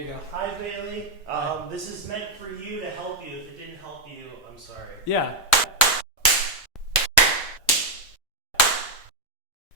you go. Hi, Bailey. This is meant for you to help you. If it didn't help you, I'm sorry. Yeah.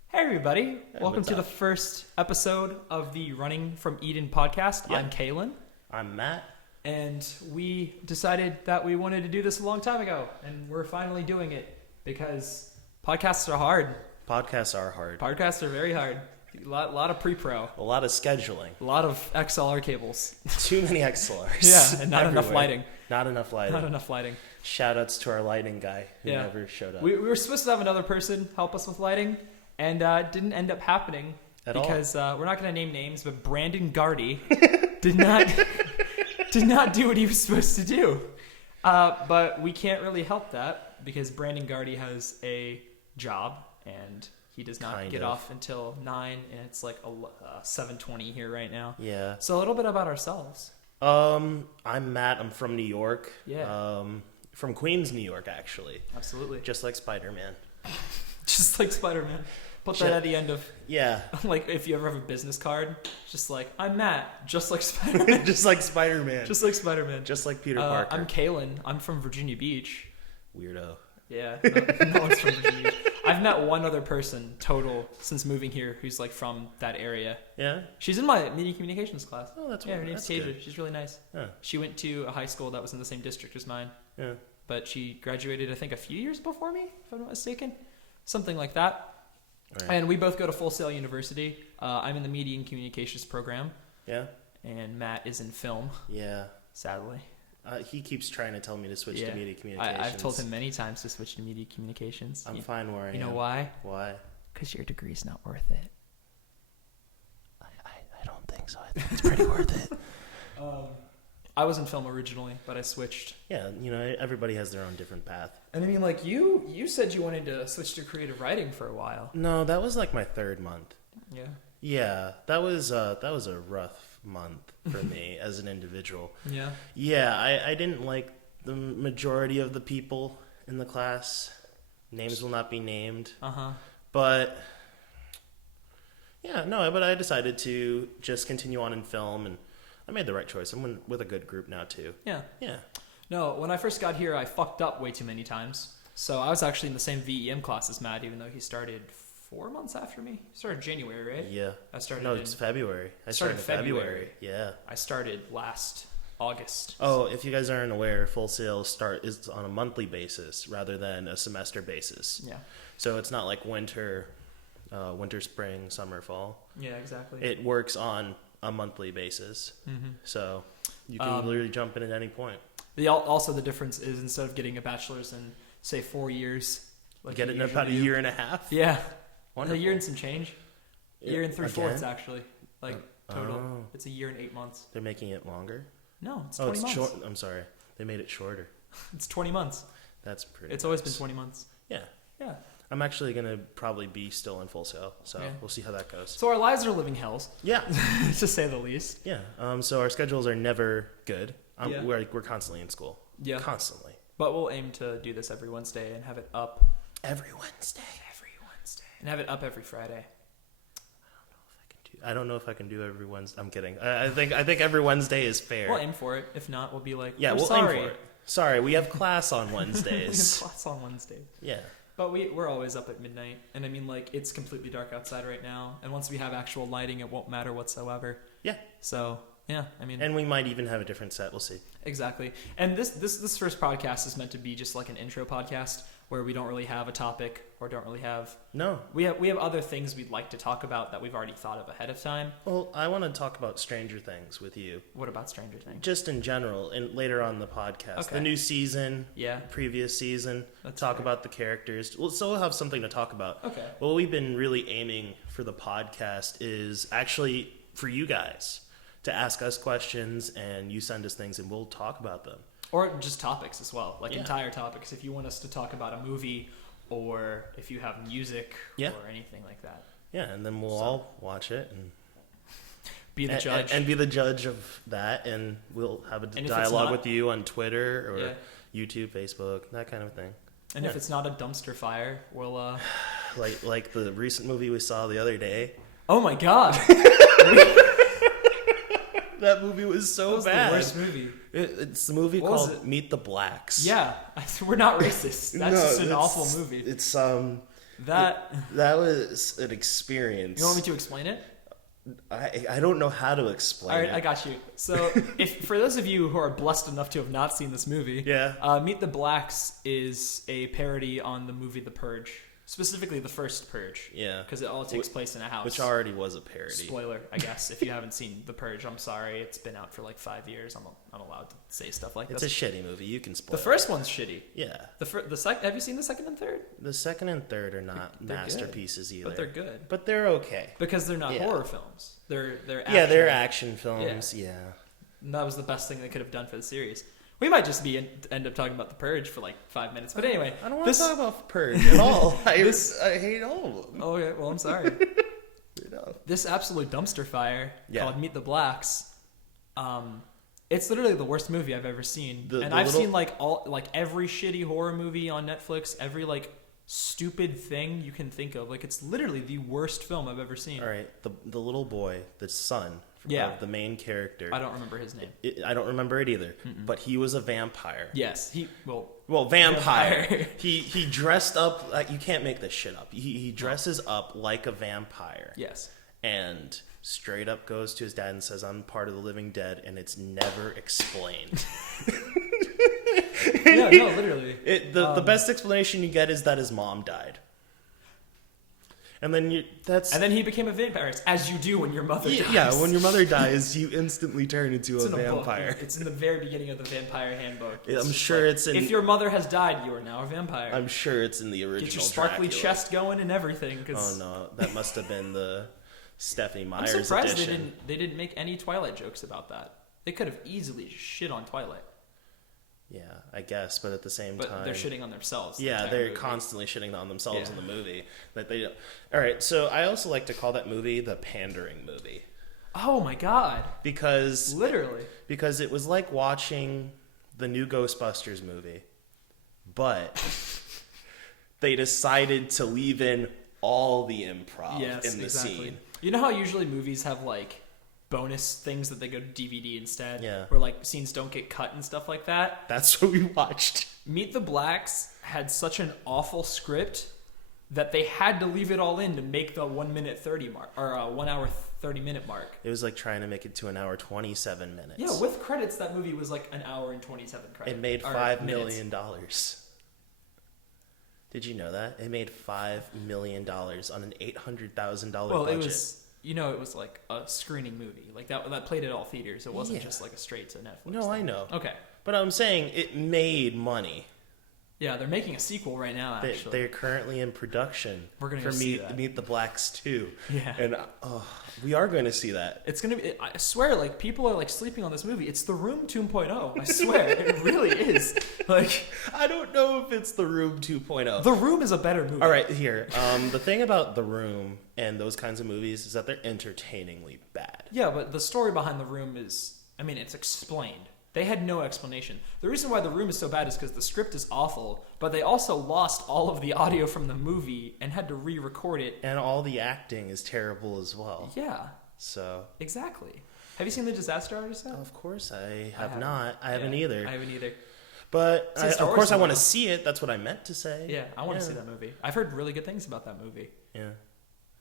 Hey, everybody. Welcome to the first episode of the Running from Eden podcast. Yep. I'm Kaelan. I'm Matt. And we decided that we wanted to do this a long time ago. And we're finally doing it because podcasts are hard. Podcasts are hard. Podcasts are very hard. A lot of pre-pro. A lot of scheduling. A lot of XLR cables. Too many XLRs. Yeah, and not enough lighting. Not enough lighting. Not enough lighting. Shout-outs to our lighting guy who never showed up. We were supposed to have another person help us with lighting, and didn't end up happening because we're not going to name names, but Brandon Gardy did not do what he was supposed to do. But we can't really help that because Brandon Gardy has a job and he does not get off until 9, and it's like 7:20 here right now. Yeah. So a little bit about ourselves. I'm Matt. I'm from New York. Yeah. From Queens, New York, actually. Absolutely. Just like Spider-Man. Just like Spider-Man. Put that at the end of... Yeah. Like, if you ever have a business card, just like, I'm Matt, just like Spider-Man. Just like Spider-Man. Just like Spider-Man. Just like Peter Parker. I'm Kaelan. I'm from Virginia Beach. Weirdo. Yeah, no one's from Virginia Beach. I've met one other person total since moving here who's like from that area. Yeah? She's in my media communications class. Oh, that's her name's Tasia. good. She's really nice. Yeah. She went to a high school that was in the same district as mine. Yeah. But she graduated, I think, a few years before me, if I'm not mistaken. Something like that. Right. And we both go to Full Sail University. I'm in the media and communications program. Yeah. And Matt is in film. Yeah. Sadly. He keeps trying to tell me to switch to media communications. I've told him many times to switch to media communications. I'm fine where I am. You know why? Why? Because your degree's not worth it. I don't think so. I think it's pretty worth it. I was in film originally, but I switched. Yeah, everybody has their own different path. And I mean, like, you said you wanted to switch to creative writing for a while. No, that was like my third month. Yeah. Yeah, that was a rough month for me as an individual. Yeah. Yeah, I didn't like the majority of the people in the class. Names will not be named. But but I decided to just continue on in film, and I made the right choice. I'm with a good group now too. Yeah. Yeah. No, when I first got here, I fucked up way too many times. So I was actually in the same VEM class as Matt, even though he started 4 months after me. He started January, right? Yeah. I started. No, it's February. I started in February. Yeah. I started last August. Oh, if you guys aren't aware, Full Sail is on a monthly basis rather than a semester basis. Yeah. So it's not like winter, spring, summer, fall. Yeah, exactly. It works on a monthly basis. Mm-hmm. So you can literally jump in at any point. Also, the difference is instead of getting a bachelor's in, say, 4 years, like get it in about a year and a half. Yeah. Wonderful. A year and some change. A year and 3/4 actually. Like total. Oh. It's a year and 8 months. They're making it longer? No, it's 20 months. Short. I'm sorry. They made it shorter. It's 20 months. That's pretty It's always been 20 months. Yeah. Yeah. I'm actually going to probably be still in Full Sail, so we'll see how that goes. So our lives are living hells. Yeah. To say the least. Yeah. So our schedules are never good. We're constantly in school. Yeah. Constantly. But we'll aim to do this every Wednesday and have it up. Every Wednesday. And have it up every Friday. I don't know if I can do every Wednesday. I'm kidding. I think every Wednesday is fair. We'll aim for it. If not, we'll be like, we'll sorry. aim for it. Sorry, we have class on Wednesdays. We have class on Wednesdays. Yeah. But we're always up at midnight. And I mean, like, it's completely dark outside right now. And once we have actual lighting, it won't matter whatsoever. Yeah. So, yeah, I mean. And we might even have a different set. We'll see. Exactly. And this first podcast is meant to be just like an intro podcast where we don't really have a topic or don't really have... No. We have other things we'd like to talk about that we've already thought of ahead of time. Well, I want to talk about Stranger Things with you. What about Stranger Things? Just in general, and later on the podcast. Okay. The new season. Yeah. Previous season. That's talk fair. about the characters. So we'll have something to talk about. Okay. What we've been really aiming for the podcast is actually for you guys to ask us questions, and you send us things and we'll talk about them. Or just topics as well, like entire topics. If you want us to talk about a movie, or if you have music, or anything like that. Yeah, and then we'll all watch it and be the judge. And be the judge of that, and we'll have a dialogue with you on Twitter or YouTube, Facebook, that kind of thing. And if it's not a dumpster fire, we'll... like the recent movie we saw the other day. Oh my god! That movie was so That was bad. the worst movie. It's the movie What was called it? Meet the Blacks. Yeah, we're not racist. That's just an awful movie. It's That was an experience. You want me to explain it? I don't know how to explain All right, it. I got you. So, if for those of you who are blessed enough to have not seen this movie, Meet the Blacks is a parody on the movie The Purge, specifically the first Purge. Yeah, because it all takes place in a house, which already was a parody. Spoiler, I guess. If you haven't seen The Purge, I'm sorry. It's been out for like 5 years. I'm allowed to say stuff like this. It's a shitty movie. You can spoil. The first one's shitty. Yeah. Have you seen the second and third? The second and third are not masterpieces good. either. But they're good. But they're okay because they're not horror films. They're action. Yeah, they're action films. Yeah. And that was the best thing they could have done for the series. We might just end up talking about The Purge for like 5 minutes. But anyway, I don't want to talk about Purge at all. I hate all of them. Oh, okay. Well, I'm sorry. This absolute dumpster fire called Meet the Blacks. It's literally the worst movie I've ever seen. I've seen like every shitty horror movie on Netflix, every like stupid thing you can think of. Like, it's literally the worst film I've ever seen. All right, the little boy, the son of the main character. I don't remember his name. I don't remember it either. But he was a vampire. Yes, vampire. he dressed up like, you can't make this shit up. He dresses up like a vampire. Yes. And straight up goes to his dad and says, "I'm part of the living dead," and it's never explained. Yeah, no, literally. The best explanation you get is that his mom died. And then he became a vampire, as you do when your mother dies. Yeah, when your mother dies, you instantly turn into a vampire. It's in the very beginning of the Vampire Handbook. I'm sure it's in. If your mother has died, you are now a vampire. I'm sure it's in the original. Get your sparkly Dracula. chest going and everything. Oh no, that must have been the Stephanie Meyer's I'm surprised edition. they didn't make any Twilight jokes about that. They could have easily just shit on Twilight. Yeah, I guess, but at the same time, they're shitting on themselves. Yeah, they're constantly shitting on themselves in the movie. All right, so I also like to call that movie the pandering movie. Oh my god! Because it was like watching the new Ghostbusters movie, but they decided to leave in all the improv in the scene. You know how usually movies have like bonus things that they go to DVD instead? Yeah. Where like scenes don't get cut and stuff like that? That's what we watched. Meet the Blacks had such an awful script that they had to leave it all in to make the 1 minute 30 mark, or 1 hour 30 minute mark. It was like trying to make it to an hour 27 minutes. Yeah, with credits, that movie was like an hour and 27 credits. It made $5 million. Did you know that? It made $5 million on an $800,000 budget. Well, it was like a screening movie. Like that played at all theaters. It wasn't just like a straight to Netflix No, thing. I know. Okay. But I'm saying it made money. Yeah, they're making a sequel right now, actually. They're currently in production. We're going to see that. Meet the Blacks 2. Yeah. And we are going to see that. It's going to be... I swear, like, people are, like, sleeping on this movie. It's The Room 2.0. I swear. It really is. Like... I don't know if it's The Room 2.0. The Room is a better movie. All right, here. The thing about The Room and those kinds of movies is that they're entertainingly bad. Yeah, but the story behind The Room is... I mean, it's explained. They had no explanation. The reason why The Room is so bad is because the script is awful, but they also lost all of the audio from the movie and had to re-record it. And all the acting is terrible as well. Yeah. So. Exactly. Have you seen The Disaster Artist yet? Of course I have not. I haven't either. I haven't either. But of course I want to see it. That's what I meant to say. Yeah, I want to see that movie. I've heard really good things about that movie. Yeah.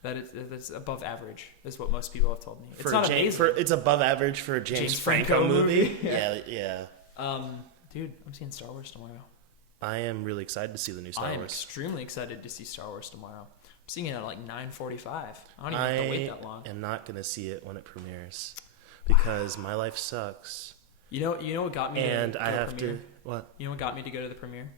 That it's above average, is what most people have told me. It's not amazing. It's above average for a James Franco movie. Yeah. Dude, I'm seeing Star Wars tomorrow. I am really excited to see the new Star Wars. I am extremely excited to see Star Wars tomorrow. I'm seeing it at like 9:45. I don't even have to wait that long. I am not going to see it when it premieres because my life sucks. You know what got me to go to the premiere? What? You know what got me to go to the premiere?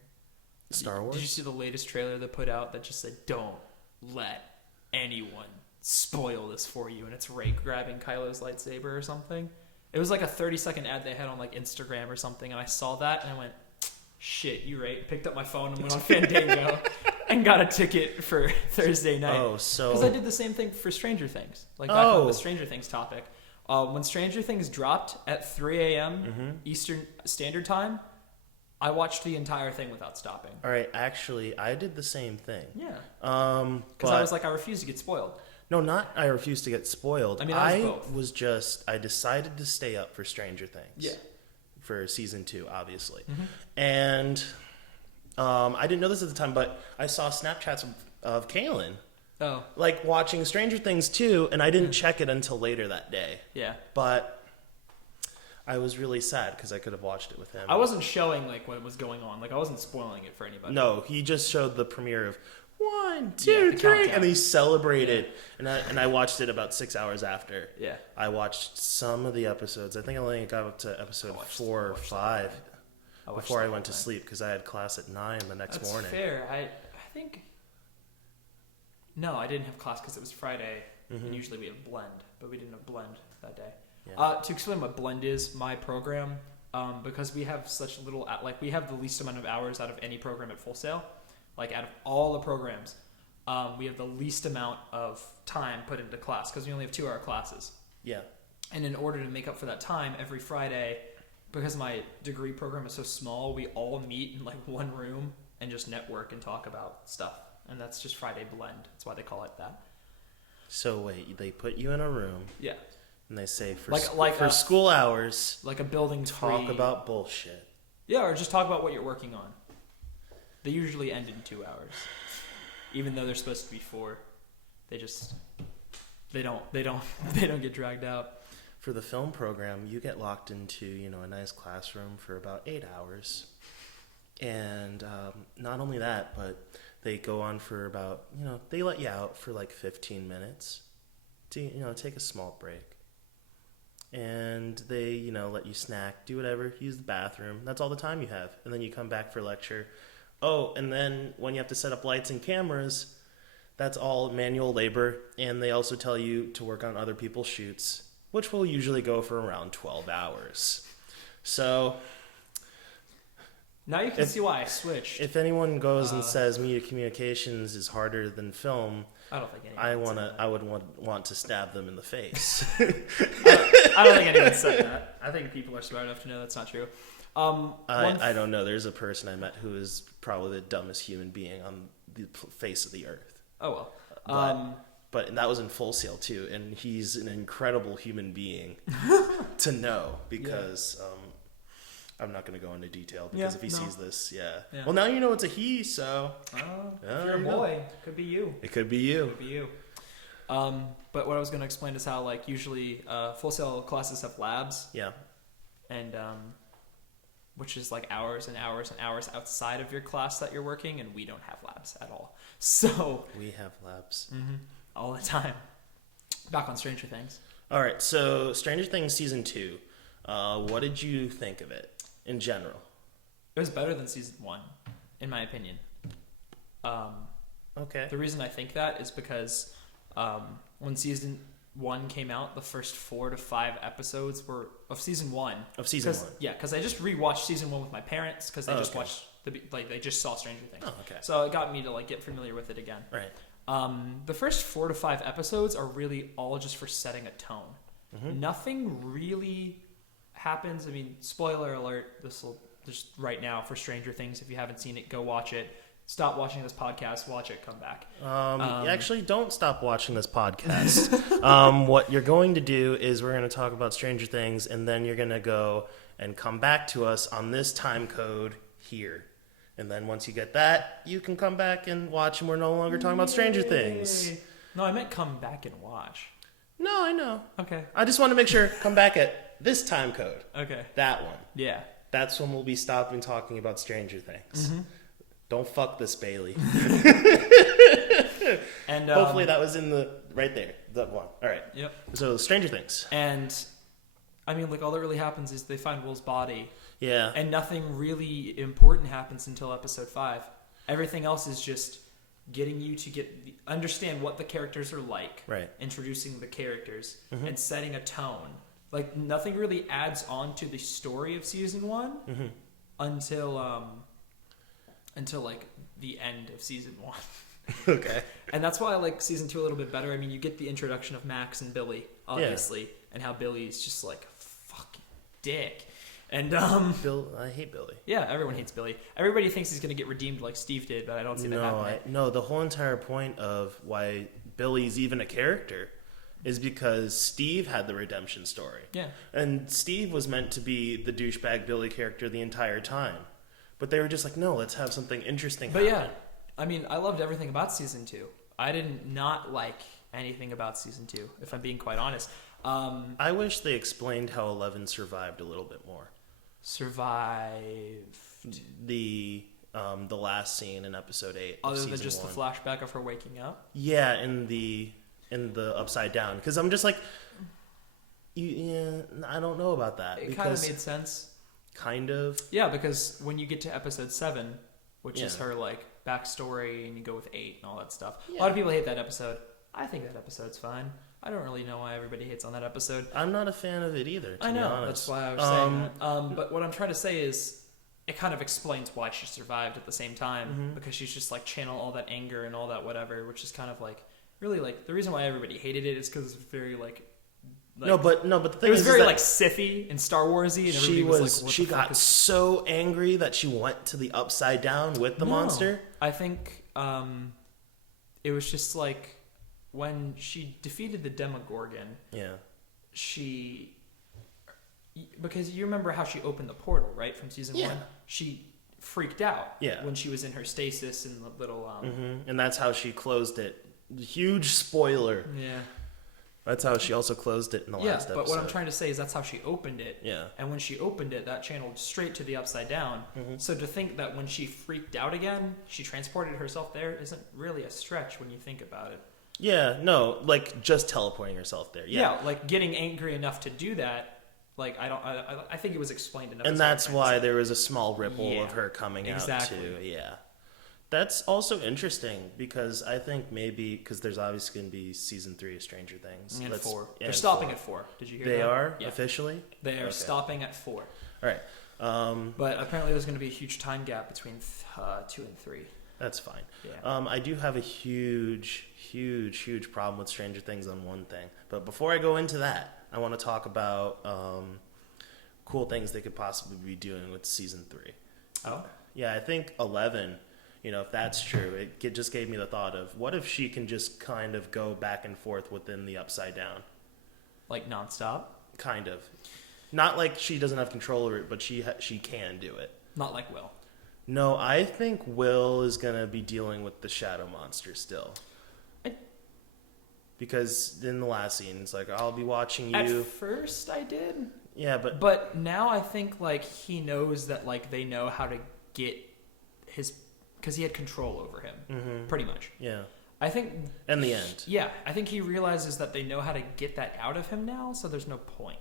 Star Wars? Did you see the latest trailer they put out that just said, "Don't let anyone spoil this for you," and it's Rey grabbing Kylo's lightsaber or something? It was like a 30-second ad they had on like Instagram or something, and I saw that and I went, shit, you're right. Picked up my phone and went on Fandango and got a ticket for Thursday night. Because I did the same thing for Stranger Things, like back on the Stranger Things topic. When Stranger Things dropped at 3 a.m. Eastern Standard Time, I watched the entire thing without stopping. All right, actually, I did the same thing. Yeah. Because I was like, I refuse to get spoiled. No, not I refuse to get spoiled. I mean, I was both. I decided to stay up for Stranger Things. Yeah. For season 2, obviously. Mm-hmm. And I didn't know this at the time, but I saw Snapchats of Kaelan. Oh. Like watching Stranger Things 2, and I didn't check it until later that day. Yeah. But I was really sad because I could have watched it with him. I wasn't showing like what was going on. Like I wasn't spoiling it for anybody. No, he just showed the premiere of 1, 2, 3, countdown. And he celebrated. Yeah. And I watched it about 6 hours after. Yeah. I watched some of the episodes. I think I only got up to episode 4 or 5 before I went to sleep because I had class at 9 the next morning. That's fair. I think. No, I didn't have class because it was Friday, and usually we have Blend, but we didn't have Blend that day. Yeah. To explain what Blend is, my program, because we have such little, like we have the least amount of hours out of any program at Full Sail, like out of all the programs, we have the least amount of time put into class because we only have 2-hour classes. Yeah. And in order to make up for that time, every Friday, because my degree program is so small, we all meet in like one room and just network and talk about stuff. And that's just Friday Blend. That's why they call it that. So wait, they put you in a room. Yeah. And they say for school hours, like a building talk about bullshit. Yeah, or just talk about what you're working on. They usually end in 2 hours, even though they're supposed to be 4. They don't get dragged out. For the film program, you get locked into a nice classroom for about 8 hours, and not only that, but they go on for about they let you out for like 15 minutes to take a small break. And they, let you snack, do whatever, use the bathroom. That's all the time you have. And then you come back for lecture. Oh, and then when you have to set up lights and cameras, that's all manual labor. And they also tell you to work on other people's shoots, which will usually go for around 12 hours. So now you can see why I switched. If anyone goes and says media communications is harder than film, I don't think anyone I would want to stab them in the face. I don't think anyone said that. I think people are smart enough to know that's not true. I don't know. There's a person I met who is probably the dumbest human being on the face of the earth. Oh well. But that was in Full Sail too, and he's an incredible human being to know because I'm not going to go into detail because if he sees this, yeah. Well, now you know it's a he, so. If you're a boy, it could be you. It could be you. It could be you. But what I was going to explain is how, like, usually Full Sail classes have labs. Yeah. And which is like hours and hours and hours outside of your class that you're working, and we don't have labs at all. So. We have labs. Mm-hmm, all the time. Back on Stranger Things. All right, so Stranger Things Season 2. What did you think of it? In general, it was better than season 1, in my opinion. Okay. The reason I think that is because when season 1 came out, the first 4 to 5 episodes were of season 1. Of season 1. Yeah, because I just rewatched season 1 with my parents because they watched they just saw Stranger Things. Oh, okay. So it got me to get familiar with it again. Right. The first 4 to 5 episodes are really all just for setting a tone. Mm-hmm. Nothing really happens. I mean, spoiler alert, this will just right now for Stranger Things. If you haven't seen it, go watch it. Stop watching this podcast, watch it, come back. Actually, don't stop watching this podcast. What you're going to do is we're going to talk about Stranger Things, and then you're going to go and come back to us on this time code here. And then once you get that, you can come back and watch, and we're no longer talking about Stranger Things. No, I meant come back and watch. No, I know. Okay. I just want to make sure, come back at this time code. Okay. That one. Yeah. That's when we'll be stopping talking about Stranger Things. Mm-hmm. Don't fuck this, Bailey. And hopefully that was in the right there. That one. All right. Yep. So Stranger Things. And I mean, all that really happens is they find Will's body. Yeah. And nothing really important happens until episode 5. Everything else is just getting you to understand what the characters are like. Right. Introducing the characters and setting a tone. Like, nothing really adds on to the story of season 1 until like the end of season 1. Okay. And that's why I like season 2 a little bit better. I mean, you get the introduction of Max and Billy, obviously, and how Billy's just like fucking dick. And I hate Billy. Yeah, everyone hates Billy. Everybody thinks he's gonna get redeemed like Steve did, but I don't see that happening. No, the whole entire point of why Billy's even a character is because Steve had the redemption story. Yeah. And Steve was meant to be the douchebag Billy character the entire time. But they were just like, no, let's have something interesting happen. But yeah, I mean, I loved everything about season 2. I didn't not like anything about season 2, if I'm being quite honest. I wish they explained how 11 survived a little bit more. Survived the last scene in episode 8 other of than season just 1. the flashback of her waking up. Yeah, in the Upside Down, because I'm just like, I don't know about that. It kind of made sense. Kind of. Yeah, because when you get to episode 7, which is her like backstory, and you go with 8 and all that stuff. A lot of people hate that episode. I think that episode's fine. I don't really know why everybody hates on that episode. I'm not a fan of it either, to I know, be honest. that's why I was saying that. But what I'm trying to say is, it kind of explains why she survived at the same time, because she's just like channel all that anger and all that whatever, which is kind of like really like the reason why everybody hated it is because it's very like no, but the thing it was is very that like Sithy and Star Warsy, and everybody was like, she got so angry that she went to the Upside Down with the monster. I think it was just like when she defeated the Demogorgon. Yeah, because you remember how she opened the portal, right, from season 1? She freaked out when she was in her stasis in the little... And that's how she closed it. Huge spoiler. Yeah. That's how she also closed it in the last episode. Yeah, but what I'm trying to say is that's how she opened it. Yeah. And when she opened it, that channeled straight to the Upside Down. So to think that when she freaked out again, she transported herself there isn't really a stretch when you think about it. Yeah, no, like just teleporting herself there. Yeah, like getting angry enough to do that. Like I think it was explained enough. And that's why there was a small ripple of her coming out too. Yeah, that's also interesting because I think maybe because there's obviously going to be season 3 of Stranger Things. And 4. They're stopping at 4. Did you hear that? They are officially. They are stopping at 4. All right. But apparently there's going to be a huge time gap between 2 and 3. That's fine. Yeah. I do have a huge problem with Stranger Things on one thing. But before I go into that, I want to talk about cool things they could possibly be doing with season 3. Oh? Yeah, I think 11, if that's true, it just gave me the thought of what if she can just kind of go back and forth within the Upside Down? Like nonstop? Kind of. Not like she doesn't have control over it, but she can do it. Not like Will. No, I think Will is going to be dealing with the shadow monster still. Because in the last scene, it's like, I'll be watching you. At first I did. Yeah, But now I think, like, he knows that, like, they know how to get his... Because he had control over him, pretty much. Yeah. I think... In the end. Yeah, I think he realizes that they know how to get that out of him now, so there's no point.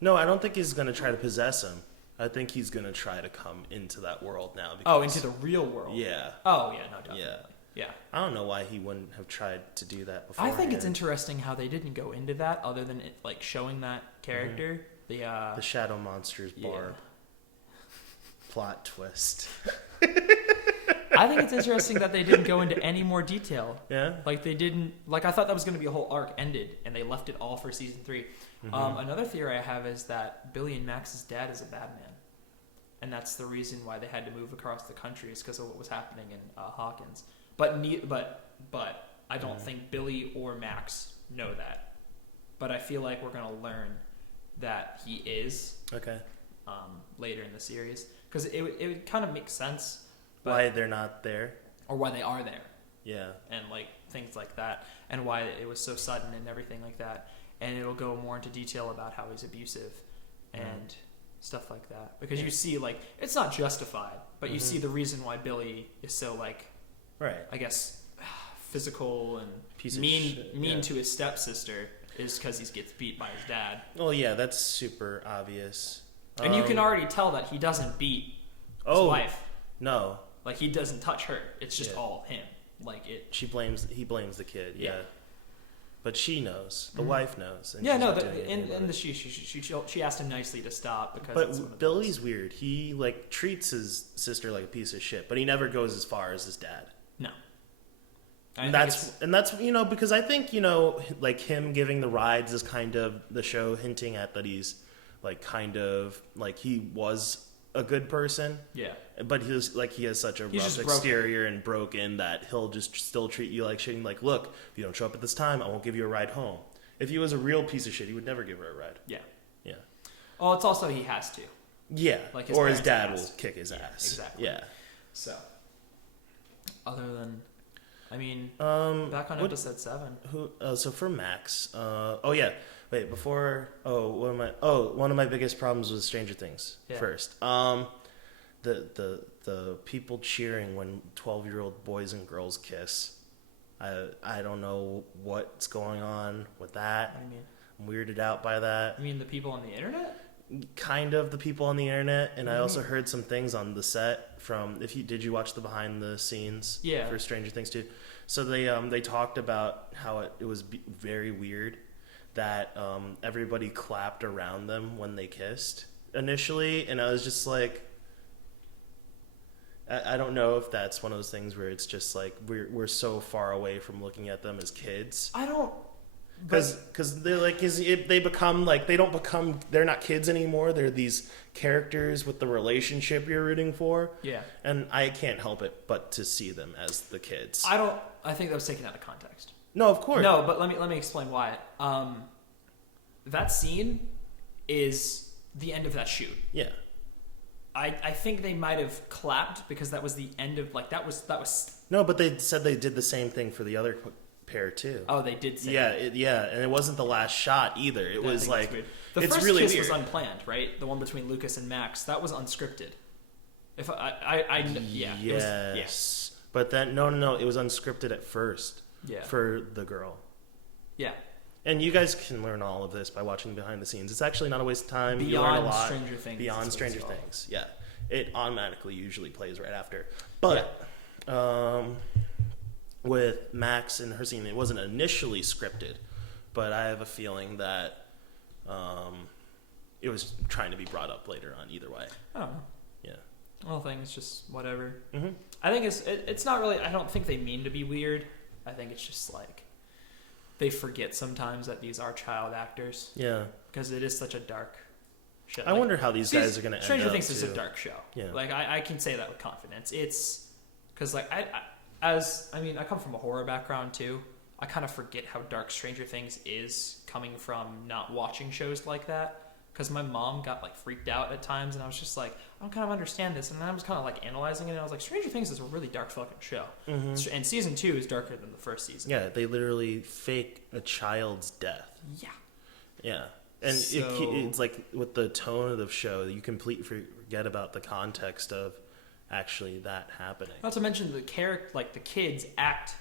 No, I don't think he's going to try to possess him. I think he's going to try to come into that world now. Into the real world? Yeah. Oh, yeah, no, definitely. Yeah. I don't know why he wouldn't have tried to do that before. I think it's interesting how they didn't go into that other than it, like showing that character. The shadow monster's barb. Plot twist. I think it's interesting that they didn't go into any more detail. Yeah. Like they didn't. Like I thought that was going to be a whole arc ended, and they left it all for season 3. Another theory I have is that Billy and Max's dad is a bad man, and that's the reason why they had to move across the country is because of what was happening in Hawkins. But I don't think Billy or Max know that. But I feel like we're going to learn that he is. Okay. Later in the series, because it would kind of make sense. Why they're not there, or why they are there. Yeah. And like things like that, and why it was so sudden and everything like that. And it'll go more into detail about how he's abusive and stuff like that. Because you see, like, it's not justified, but you see the reason why Billy is so, like, I guess, physical and mean to his stepsister is because he gets beat by his dad. Well, yeah, that's super obvious. And you can already tell that he doesn't beat his wife. No. Like, he doesn't touch her. It's just all him. Like, it... He blames the kid, yeah. But she knows. The wife knows. And she asked him nicely to stop because. But Billy's weird. He like treats his sister like a piece of shit, but he never goes as far as his dad. No. And that's because I think like him giving the rides is kind of the show hinting at that he's like kind of like he was a good person. Yeah. But he has such a rough exterior and broken that he'll just still treat you like shit. Like, look, if you don't show up at this time, I won't give you a ride home. If he was a real piece of shit, he would never give her a ride. Yeah. Yeah. Well, it's also he has to. Yeah. Like his dad will kick his ass. Exactly. Yeah. So, other than, I mean, back on episode 7. So for Max, wait, before, one of my biggest problems was Stranger Things first. The people cheering when 12-year-old boys and girls kiss. I don't know what's going on with that. What do you mean? I'm weirded out by that. You mean the people on the internet? Kind of the people on the internet, and I also heard some things on the set from. Did you watch the behind the scenes for Stranger Things 2? So they talked about how it was very weird that everybody clapped around them when they kissed initially, and I was just like, I don't know if that's one of those things where it's just like we're so far away from looking at them as kids. I don't. Because they're like, they're not kids anymore. They're these characters with the relationship you're rooting for. Yeah. And I can't help it but to see them as the kids. I think that was taken out of context. No, of course. No, but let me explain why. That scene is the end of that shoot. Yeah. I think they might have clapped because that was the end of, like, that was. No, but they said they did the same thing for the other pair too. Oh, they did say that. And it wasn't the last shot either. It was like the it's first really kiss weird. was unplanned, right? The one between Lucas and Max, that was unscripted. If yes. But then no, it was unscripted at first. Yeah. For the girl. Yeah. And you guys can learn all of this by watching behind the scenes. It's actually not a waste of time. Beyond you learn a lot. Stranger Things. Beyond Stranger Things. Yeah. It automatically usually plays right after. But with Max and her scene, it wasn't initially scripted, but I have a feeling that it was trying to be brought up later on either way. Oh. Yeah. Well, it's just whatever. Mm-hmm. I think it's not really, I don't think they mean to be weird. I think it's just like they forget sometimes that these are child actors. Yeah. Because it is such a dark show. I wonder how these guys are going to end up. Stranger Things is a dark show. Yeah. Like, I can say that with confidence. It's because, like, I come from a horror background too. I kind of forget how dark Stranger Things is coming from not watching shows like that. Because my mom got, like, freaked out at times, and I was just like, I don't kind of understand this. And then I was kind of, like, analyzing it, and I was like, Stranger Things is a really dark fucking show. Mm-hmm. And season 2 is darker than the first season. Yeah, they literally fake a child's death. Yeah. Yeah. And it's like, with the tone of the show, you completely forget about the context of actually that happening. Not to mention the kids act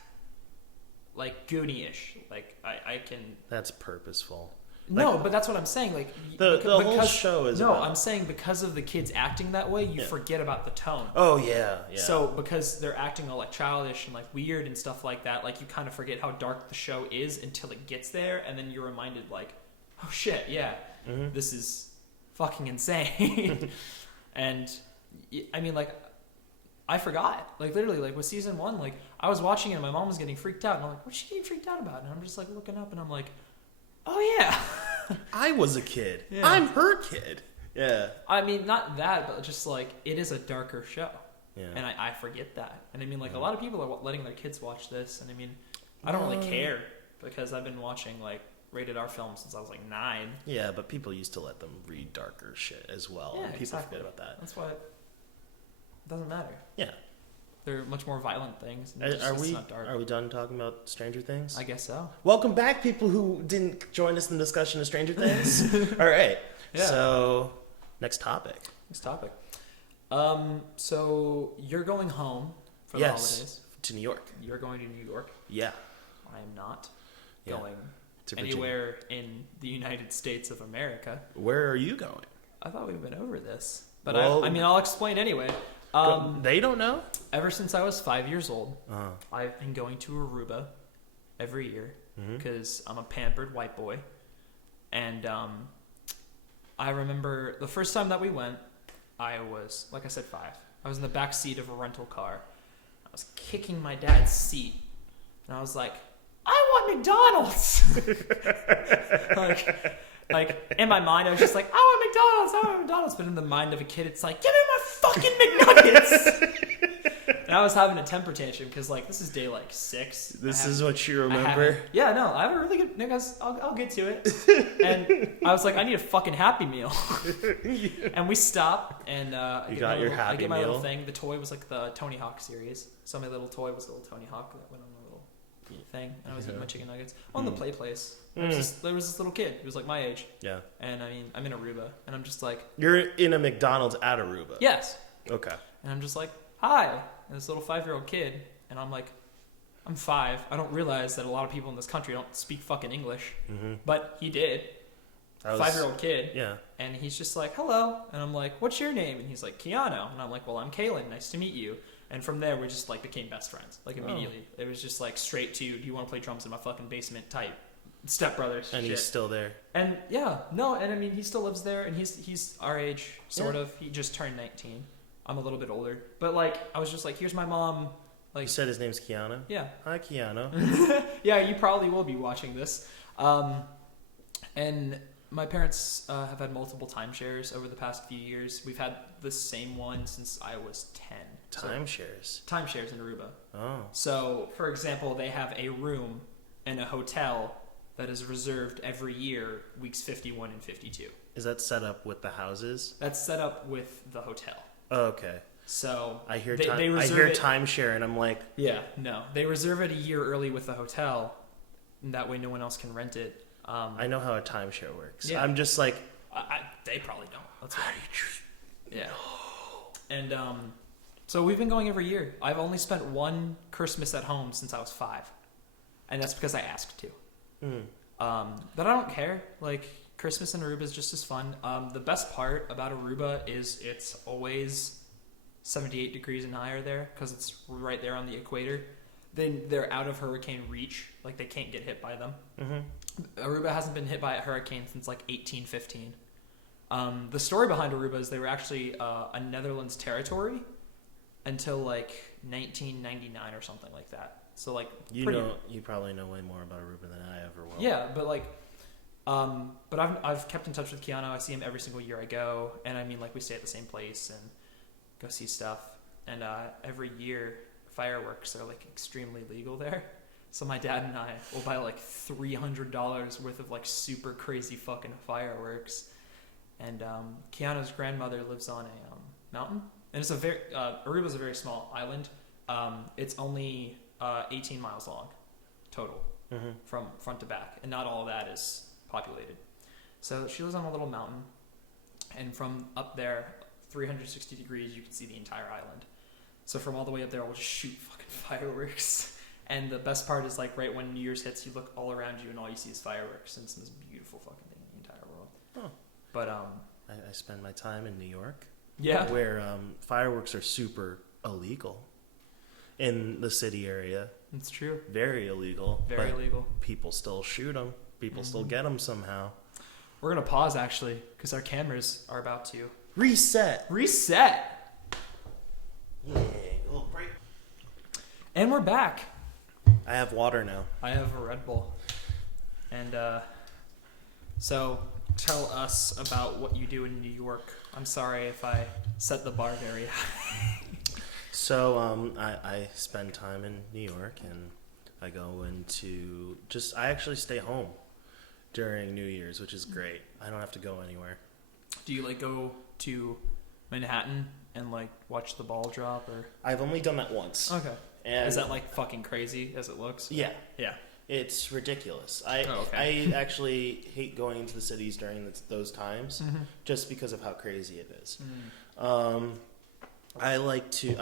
like Goonie-ish. Like, I can... That's purposeful. No, but that's what I'm saying. Like the whole show is. No, I'm saying because of the kids acting that way, you forget about the tone. Oh yeah. So because they're acting all like childish and like weird and stuff like that, like you kind of forget how dark the show is until it gets there, and then you're reminded like, oh shit, this is fucking insane. And I mean, like, I forgot. Like literally, like with season 1, like I was watching it and my mom was getting freaked out, and I'm like, what's she getting freaked out about? And I'm just like looking up, and I'm like, oh yeah. I was a kid. Yeah. I'm her kid. Yeah. I mean, not that, but just like it is a darker show. Yeah. And I forget that. And I mean, like a lot of people are letting their kids watch this, and I mean, I don't really care because I've been watching like rated R films since I was like 9. Yeah, but people used to let them read darker shit as well. Yeah, and people forget about that. That's why it doesn't matter. Yeah. They're much more violent things. Are we done talking about Stranger Things? I guess so. Welcome back, people who didn't join us in the discussion of Stranger Things. All right. Yeah. So, next topic. So you're going home for the holidays. To New York. You're going to New York. Yeah. I am not going to anywhere in the United States of America. Where are you going? I thought we've been over this, but I'll explain anyway. They don't know? Ever since I was 5 years old, I've been going to Aruba every year because I'm a pampered white boy. And I remember the first time that we went, I was, like I said, 5. I was in the back seat of a rental car. I was kicking my dad's seat. And I was like, I want McDonald's! Like, in my mind, I was just like, I want McDonald's. But in the mind of a kid, it's like, give me my fucking McNuggets. And I was having a temper tantrum because, like, this is day, like, 6. This is what you remember? Yeah, no, I have a really good... Guys, I'll get to it. And I was like, I need a fucking Happy Meal. And we stop, and you got your Happy I get my Meal. little thing. The toy was, like, the Tony Hawk series. So my little toy was a little Tony Hawk that went on a little thing. And I was eating my chicken nuggets. On the play place. There was this little kid who was like my age. Yeah. And I mean, I'm in Aruba, and I'm just like... You're in a McDonald's at Aruba? Yes. Okay. And I'm just like, hi. And this little 5-year-old kid, and I'm like, I'm 5. I don't realize that a lot of people in this country don't speak fucking English. Mm-hmm. But he did. 5-year-old kid. Yeah. And he's just like, hello. And I'm like, what's your name? And he's like, Keanu. And I'm like, well, I'm Kaelan. Nice to meet you. And from there, we just, like, became best friends. Like, immediately. It was just, like, straight to, do you want to play drums in my fucking basement type. Stepbrothers. And shit. he's still there. And, yeah. No, and I mean, he still lives there. And he's our age, sort of. He just turned 19. I'm a little bit older. But, like, I was just like, here's my mom. Like, you said his name's Keanu? Yeah. Hi, Keanu. Yeah, you probably will be watching this. And my parents have had multiple timeshares over the past few years. We've had the same one since I was 10. Timeshares? Timeshares in Aruba. Oh. So, for example, they have a room in a hotel that is reserved every year, weeks 51 and 52. Is that set up with the houses? That's set up with the hotel. Oh, okay. So I hear they I hear timeshare, and I'm like, yeah, no, they reserve it a year early with the hotel, and that way no one else can rent it. I know how a timeshare works. Yeah. I'm just like, they probably don't. That's right. Yeah. And so we've been going every year. I've only spent one Christmas at home since I was 5, and that's because I asked to. But I don't care. Like, Christmas in Aruba is just as fun. The best part about Aruba is it's always 78 degrees and higher there because it's right there on the equator. Then they're out of hurricane reach. Like, they can't get hit by them. Aruba hasn't been hit by a hurricane since like 1815. The story behind Aruba is they were actually a Netherlands territory until like 1999 or something like that. So like you probably know way more about Aruba than I ever will. Yeah, but like, but I've kept in touch with Keanu. I see him every single year I go, and I mean, like, we stay at the same place and go see stuff. And every year fireworks are like extremely legal there. So my dad and I will buy like $300 worth of like super crazy fucking fireworks. And Keanu's grandmother lives on a mountain, and it's Aruba's a very small island. It's only 18 miles long total from front to back, and not all of that is populated. So she lives on a little mountain, and from up there, 360 degrees, you can see the entire island. So from all the way up there, we'll just shoot fucking fireworks. And the best part is, like, right when New Year's hits, you look all around you and all you see is fireworks, and it's the most beautiful fucking thing in the entire world. Oh. But I spend my time in New York. Yeah. Where fireworks are super illegal in the city area. It's true. Very illegal. Very illegal. People still shoot them. People still get them somehow. We're going to pause, actually, because our cameras are about to... Reset! Yeah, a little break. And we're back. I have water now. I have a Red Bull. And so tell us about what you do in New York. I'm sorry if I set the bar very high. So I spend time in New York, and I go into I actually stay home during New Year's, which is great. I don't have to go anywhere. Do you like go to Manhattan and like watch the ball drop, or? I've only done that once. Okay. And is that like fucking crazy as it looks? Yeah. Yeah. It's ridiculous. I actually hate going into the cities during those times just because of how crazy it is. I like to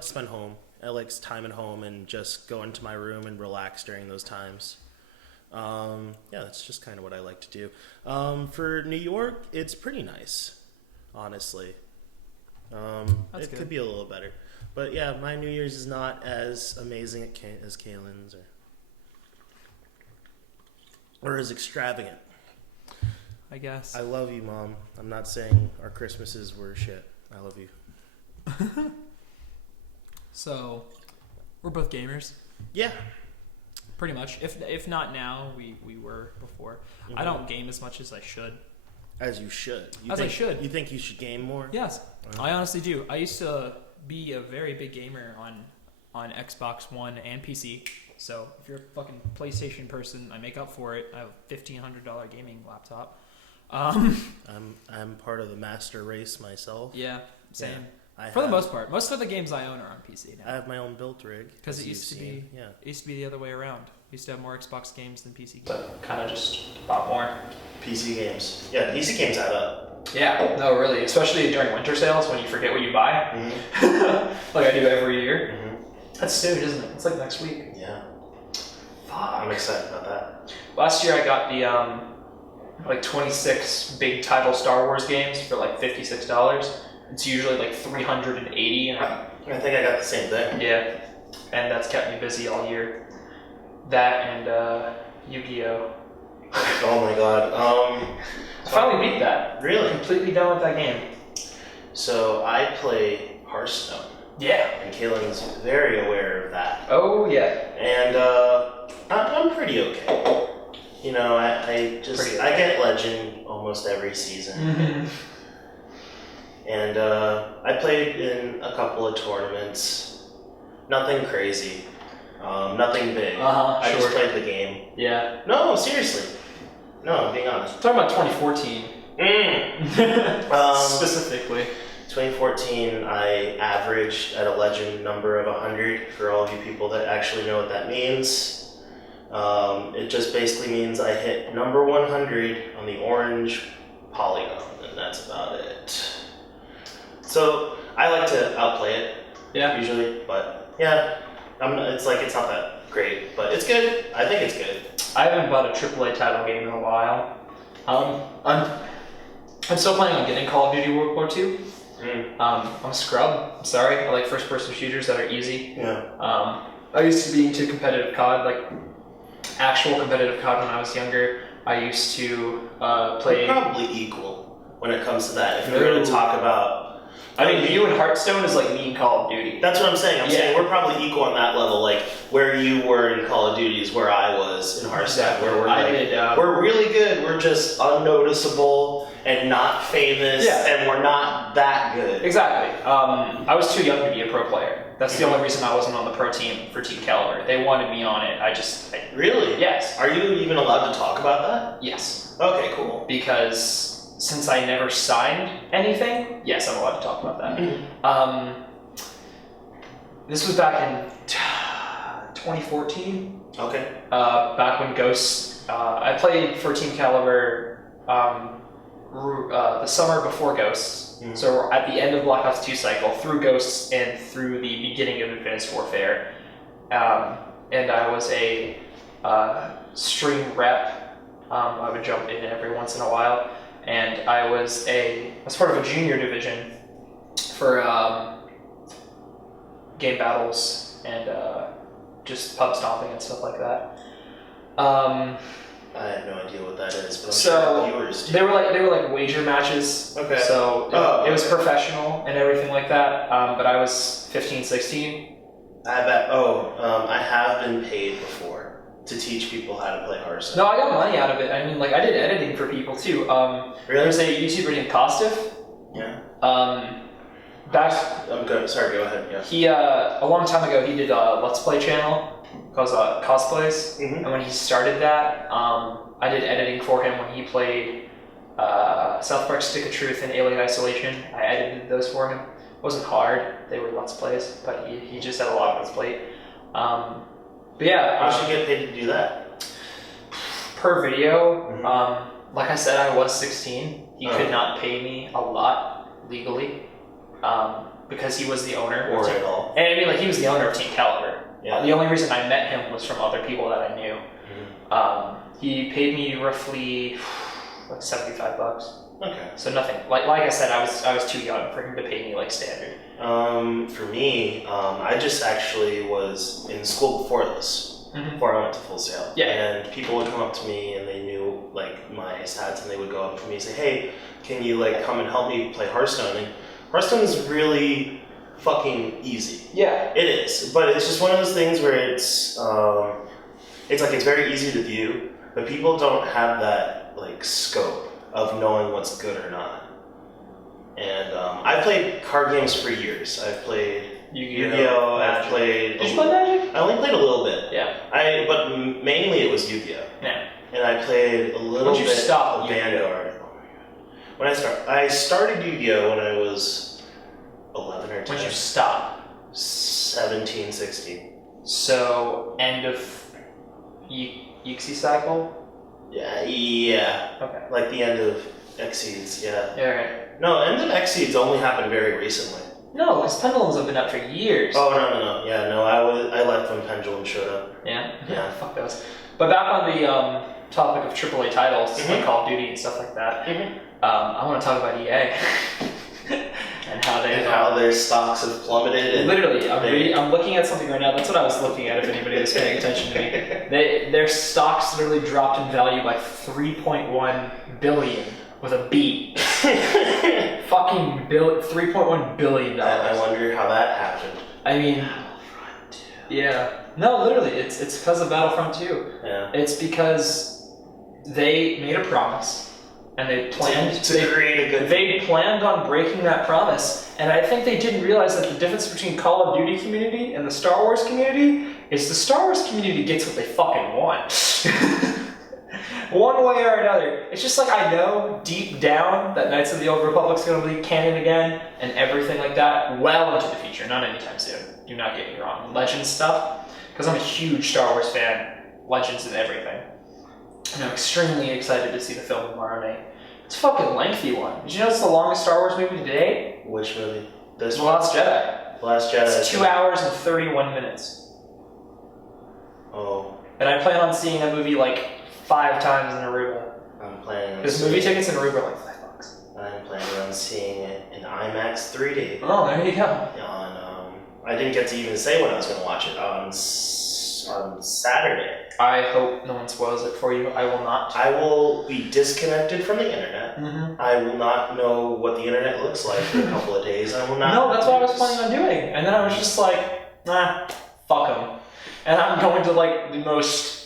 spend home. I like time at home and just go into my room and relax during those times. Yeah, that's just kind of what I like to do. For New York, it's pretty nice, honestly. It could be a little better. But yeah, my New Year's is not as amazing as Kaelan's or as extravagant. I guess. I love you, Mom. I'm not saying our Christmases were shit. I love you. So, we're both gamers. Yeah. Pretty much. If not now, we were before. Mm-hmm. I don't game as much as I should. As you should. I should. You think you should game more? Yes. I honestly do. I used to be a very big gamer on Xbox One and PC. So if you're a fucking PlayStation person, I make up for it. I have a $1,500 gaming laptop. I'm part of the master race myself. Yeah, same. Yeah, for the most part, most of the games I own are on PC now. I have my own built rig. Because it used to be the other way around. I used to have more Xbox games than PC games. But kind of just bought more PC games. Yeah, PC games add up. Yeah, no, really, especially during winter sales when you forget what you buy, like I do every year. Mm-hmm. That's soon, isn't it? It's like next week. Yeah. Fuck. I'm excited about that. Last year I got the 26 big title Star Wars games for like $56. It's usually like $380, and I think I got the same thing. Yeah, and that's kept me busy all year. That and Yu-Gi-Oh. Oh my god. I finally beat that. Really? Completely done with that game. So I play Hearthstone. Yeah. And Kaelan's very aware of that. Oh yeah. And I'm pretty okay. You know, I get Legend almost every season. Mm-hmm. And I played in a couple of tournaments. Nothing crazy. Nothing big. I just played the game. Yeah. No, seriously. No, I'm being honest. I'm talking about 2014. Specifically. 2014, I averaged at a Legend number of 100 for all of you people that actually know what that means. It just basically means I hit number 100 on the orange polygon, and that's about it. So I like to outplay it, usually, but yeah, it's not that great, but it's good. I think it's good. I haven't bought a AAA title game in a while. I'm still planning on getting Call of Duty World War II. I'm a scrub. I'm sorry. I like first-person shooters that are easy. Yeah. I used to be into competitive COD, like actual competitive COD when I was younger. I used to play. We're probably equal when it comes to that. If we're going to talk about. I mean, you and Hearthstone is like me and Call of Duty. That's what I'm saying. I'm saying we're probably equal on that level. Like where you were in Call of Duty is where I was in Hearthstone. Exactly. Where we're really good. We're just unnoticeable and not famous, and we're not that good. Exactly. I was too young to be a pro player. That's the only reason I wasn't on the pro team for Team Caliber. They wanted me on it. Really? Yes. Are you even allowed to talk about that? Yes. Okay, cool. Because since I never signed anything, yes, I'm allowed to talk about that. This was back in 2014. Okay. Back when Ghosts, I played for Team Caliber the summer before Ghosts. Mm-hmm. So at the end of Black Ops 2 cycle, through Ghosts and through the beginning of Advanced Warfare. And I was a stream rep. I would jump in every once in a while. And I was part of a junior division for game battles and just pub stomping and stuff like that. I have no idea what that is, but I'm sure viewers do. They were like wager matches. Okay. So it was professional and everything like that. But I was 15, 16. I bet. I have been paid before to teach people how to play Hearthstone. No, I got money out of it. I mean, like, I did editing for people, too. Really? There's a YouTuber named Kostif. Yeah. I'm good. Sorry, go ahead. Yeah. He, a long time ago, he did a Let's Play channel called Cosplays. Mm-hmm. And when he started that, I did editing for him when he played South Park Stick of Truth and Alien Isolation. I edited those for him. It wasn't hard. They were Let's Plays, but he just had a lot on his plate. But yeah, how should you get paid to do that? Per video, like I said, I was 16. He could not pay me a lot legally because he was the owner. Or at all. And I mean, like, he was the owner of Team Caliber. Yeah. The only reason I met him was from other people that I knew. Mm-hmm. He paid me roughly like $75. Okay. So nothing. Like I said, I was too young for him to pay me like standard. For me, I just actually was in school before this, before I went to Full Sail. Yeah. And people would come up to me and they knew like my stats, and they would go up to me and say, "Hey, can you like come and help me play Hearthstone?" And Hearthstone is really fucking easy. Yeah. It is, but it's just one of those things where it's it's very easy to view, but people don't have that like scope of knowing what's good or not. And I've played card games for years. I've played Yu-Gi-Oh. I've played. Did you play Magic? I only played a little bit. Yeah. But mainly it was Yu-Gi-Oh. Yeah. And I played a little bit of Vanguard. Oh my god! I started Yu-Gi-Oh when I was 11 or 10. When did you stop? 17, 16. So end of Yuxi cycle. Yeah. Okay. Like the end of Exceeds. Yeah. Yeah. Right. No, end of Exceeds only happened very recently. No, because pendulums have been up for years. Oh no. Yeah, no. I left when Pendulum showed up. Yeah. Yeah. Fuck those. But back on the topic of AAA titles, like Call of Duty and stuff like that. I want to talk about EA and how their stocks have plummeted. And literally, I'm looking at something right now. That's what I was looking at. If anybody was paying attention to me, their stocks literally dropped in value by 3.1 billion with a B. Fucking $3.1 billion. I wonder how that happened. I mean, yeah. No, literally, it's because of Battlefront 2. Yeah. It's because they made a promise, and they planned to create a good. They planned on breaking that promise, and I think they didn't realize that the difference between Call of Duty community and the Star Wars community is the Star Wars community gets what they fucking want. One way or another. It's just like I know deep down that Knights of the Old Republic's going to be canon again and everything like that well into the future. Not anytime soon. Do not get me wrong. Legends stuff, because I'm a huge Star Wars fan. Legends and everything. And I'm extremely excited to see the film tomorrow night. It's a fucking lengthy one. Did you know it's the longest Star Wars movie to date? Which movie? The Last Jedi. The Last Jedi. It's 2 hours and 31 minutes. Oh. And I plan on seeing that movie like 5 times in Aruba. I'm planning on because movie tickets in Aruba are like $5. I'm planning on seeing it in IMAX 3D. Oh, there you go. I didn't get to even say when I was going to watch it on Saturday. I hope no one spoils it for you. I will not. I will be disconnected from the internet. Mm-hmm. I will not know what the internet looks like for a couple of days. I will not. No, that's what I was planning on doing. And then I was just like, fuck them. And I'm going to like the most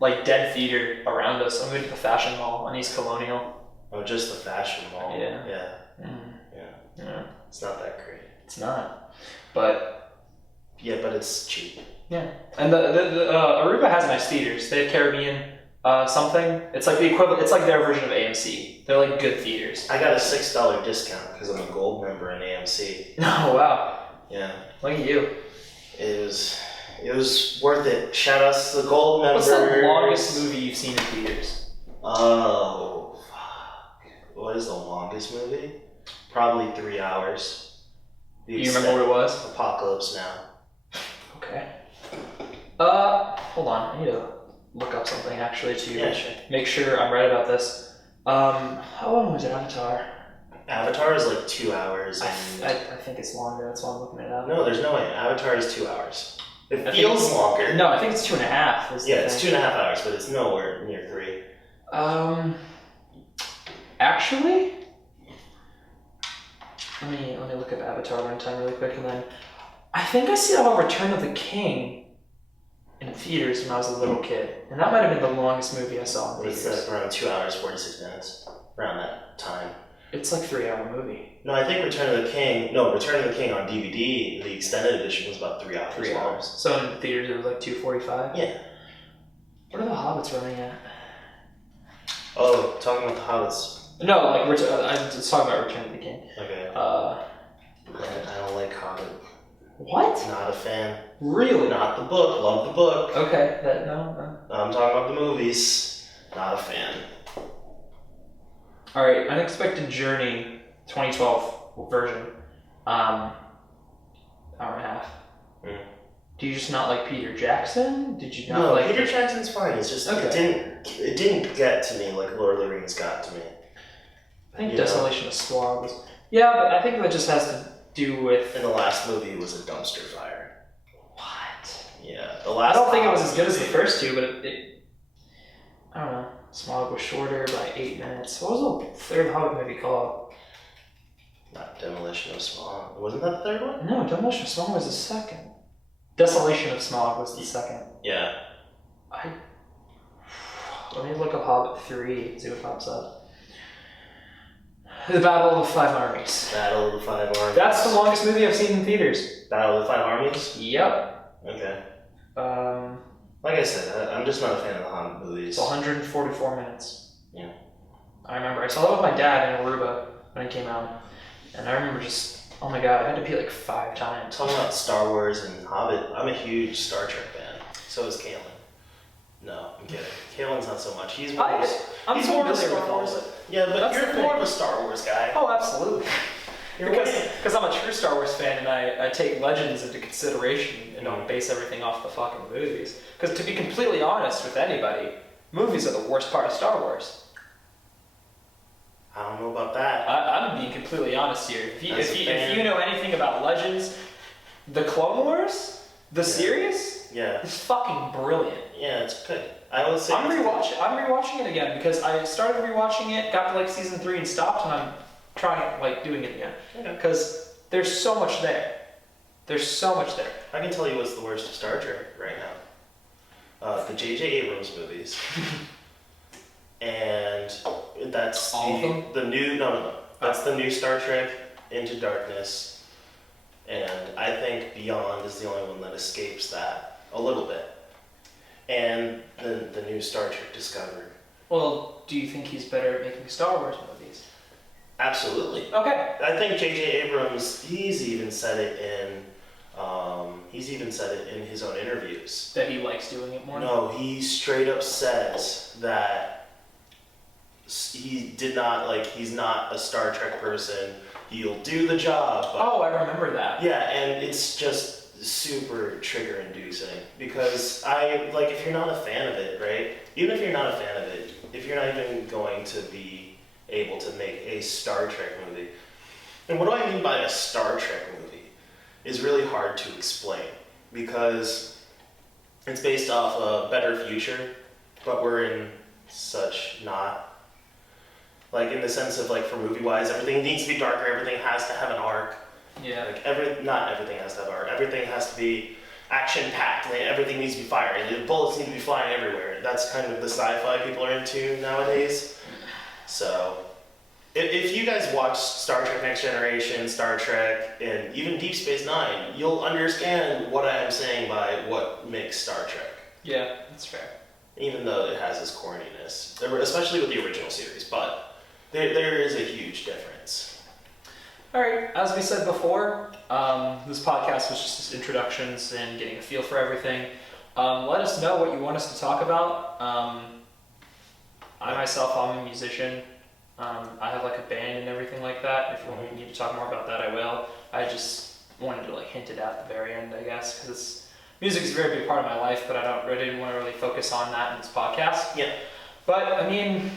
like dead theater around us. I'm going to the Fashion Mall on East Colonial. Oh, just the Fashion Mall. Yeah. Yeah. Mm. Yeah. It's not that great. It's not. But. Yeah, but it's cheap. Yeah. And the Aruba has nice theaters. They have Caribbean something. It's like the equivalent. It's like their version of AMC. They're like good theaters. I got a $6 discount because I'm a gold member in AMC. Oh, wow. Yeah. Look at you. It was worth it. Shout out to the gold members. What's the longest movie you've seen in theaters? Oh, fuck. What is the longest movie? Probably 3 hours. Do you remember what it was? Apocalypse Now. Okay. Hold on. I need to look up something actually to make sure I'm right about this. How long was it, Avatar? Avatar is like 2 hours. I think it's longer. That's why I'm looking it up. No, there's no way. Avatar is 2 hours. It feels longer. No, I think it's 2.5. Yeah, it's 2.5 hours, but it's nowhere near 3. Actually, let me look up Avatar one time really quick, and then I think I saw Return of the King in theaters when I was a little kid, and that might have been the longest movie I saw in theaters. It's around 2 hours 46 minutes, around that time. It's like a 3-hour movie. No, I think Return of the King on DVD, the extended edition was about 3 hours. 3 hours. So in theaters it was like 2:45. Yeah. What are the Hobbits running at? Oh, talking about the Hobbits. No, like I'm just talking about Return of the King. Okay. I don't like Hobbit. What? Not a fan. Really? Not the book. Love the book. Okay. No. I'm talking about the movies. Not a fan. All right. Unexpected Journey, 2012 version. Hour and a half. Mm. Do you just not like Peter Jackson? Did you not no, like Peter Jackson's fine. It's just it didn't get to me like Lord of the Rings got to me. I think Desolation of Smaug was. Yeah, but I think that just has to do with. And the last movie was a dumpster fire. What? Yeah, the last. I don't think it was as good as the first two, but it I don't know. Smaug was shorter by 8 minutes. What was the third Hobbit movie called? Not Demolition of Smaug. Wasn't that the third one? No, Demolition of Smaug was the second. Desolation of Smaug was the second. Yeah. Let me look up Hobbit 3 and see what pops up. The Battle of the Five Armies. Battle of the Five Armies. That's the longest movie I've seen in theaters. Battle of the Five Armies? Yep. Okay. Like I said, I'm just not a fan of the Hobbit movies. It's 144 minutes. Yeah. I remember. I saw that with my dad in Aruba when it came out. And I remember just, oh my god, I had to pee like 5 times. Talking about Star Wars and Hobbit, I'm a huge Star Trek fan. So is Kaelan. No, I'm kidding. Kaelan's not so much. He's more of a Star Wars. Yeah, but you're more of a Star Wars guy. Oh, absolutely. Because I'm a true Star Wars fan and I take legends into consideration and don't base everything off the fucking movies. Because to be completely honest with anybody, movies are the worst part of Star Wars. I don't know about that. I'm being completely honest here. If you know anything about Legends, the Clone Wars, the series, it's fucking brilliant. Yeah, it's good. I would say I'm rewatching it again because I started rewatching it, got to like season 3 and stopped, and I'm trying like doing it again because there's so much there. There's so much there. I can tell you what's the worst of Star Trek right now. The J.J. Abrams movies. And that's the new That's the new Star Trek Into Darkness, and I think Beyond is the only one that escapes that a little bit. And the new Star Trek Discovery. Well, do you think he's better at making Star Wars movies? Absolutely. Okay. I think J.J. Abrams. He's even said it in his own interviews that he likes doing it more. No, he straight up says that. He's not a Star Trek person. He'll do the job. Oh, I remember that. Yeah, and it's just super trigger inducing because if you're not a fan of it, right? Even if you're not a fan of it, if you're not even going to be able to make a Star Trek movie, and what do I mean by a Star Trek movie is really hard to explain because it's based off a better future, but we're in such not. Like in the sense of for movie-wise, everything needs to be darker. Everything has to have an arc. Yeah. Not everything has to have an arc. Everything has to be action-packed. Everything needs to be firing. The bullets need to be flying everywhere. That's kind of the sci-fi people are into nowadays. So, if you guys watch Star Trek Next Generation, Star Trek, and even Deep Space Nine, you'll understand what I am saying by what makes Star Trek. Yeah, that's fair. Even though it has this corniness, especially with the original series, but. There is a huge difference. All right, as we said before, this podcast was just introductions and getting a feel for everything. Let us know what you want us to talk about. I myself, I'm a musician. I have a band and everything like that. If you want me to talk more about that, I will. I just wanted to hint it at the very end, I guess, because music is a very big part of my life, but I didn't want to really focus on that in this podcast. Yeah. But I mean,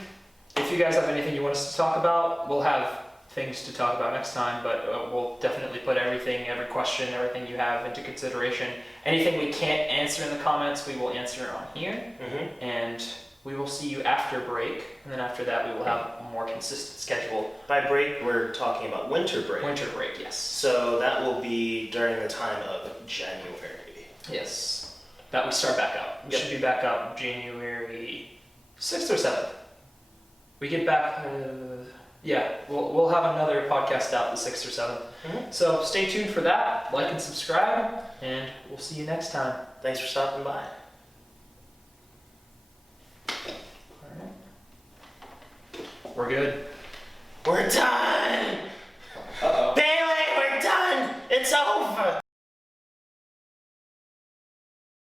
if you guys have anything you want us to talk about, we'll have things to talk about next time, but we'll definitely put every question, everything you have into consideration. Anything we can't answer in the comments, we will answer on here. Mm-hmm. And we will see you after break, and then after that we will have a more consistent schedule. By break, we're talking about winter break. Winter break, yes. So that will be during the time of January. Yes. That we start back up. We should be back up January 6th or 7th. We get back, we'll have another podcast out the 6th or 7th. Mm-hmm. So stay tuned for that, like and subscribe, and we'll see you next time. Thanks for stopping by. All right. We're good. We're done!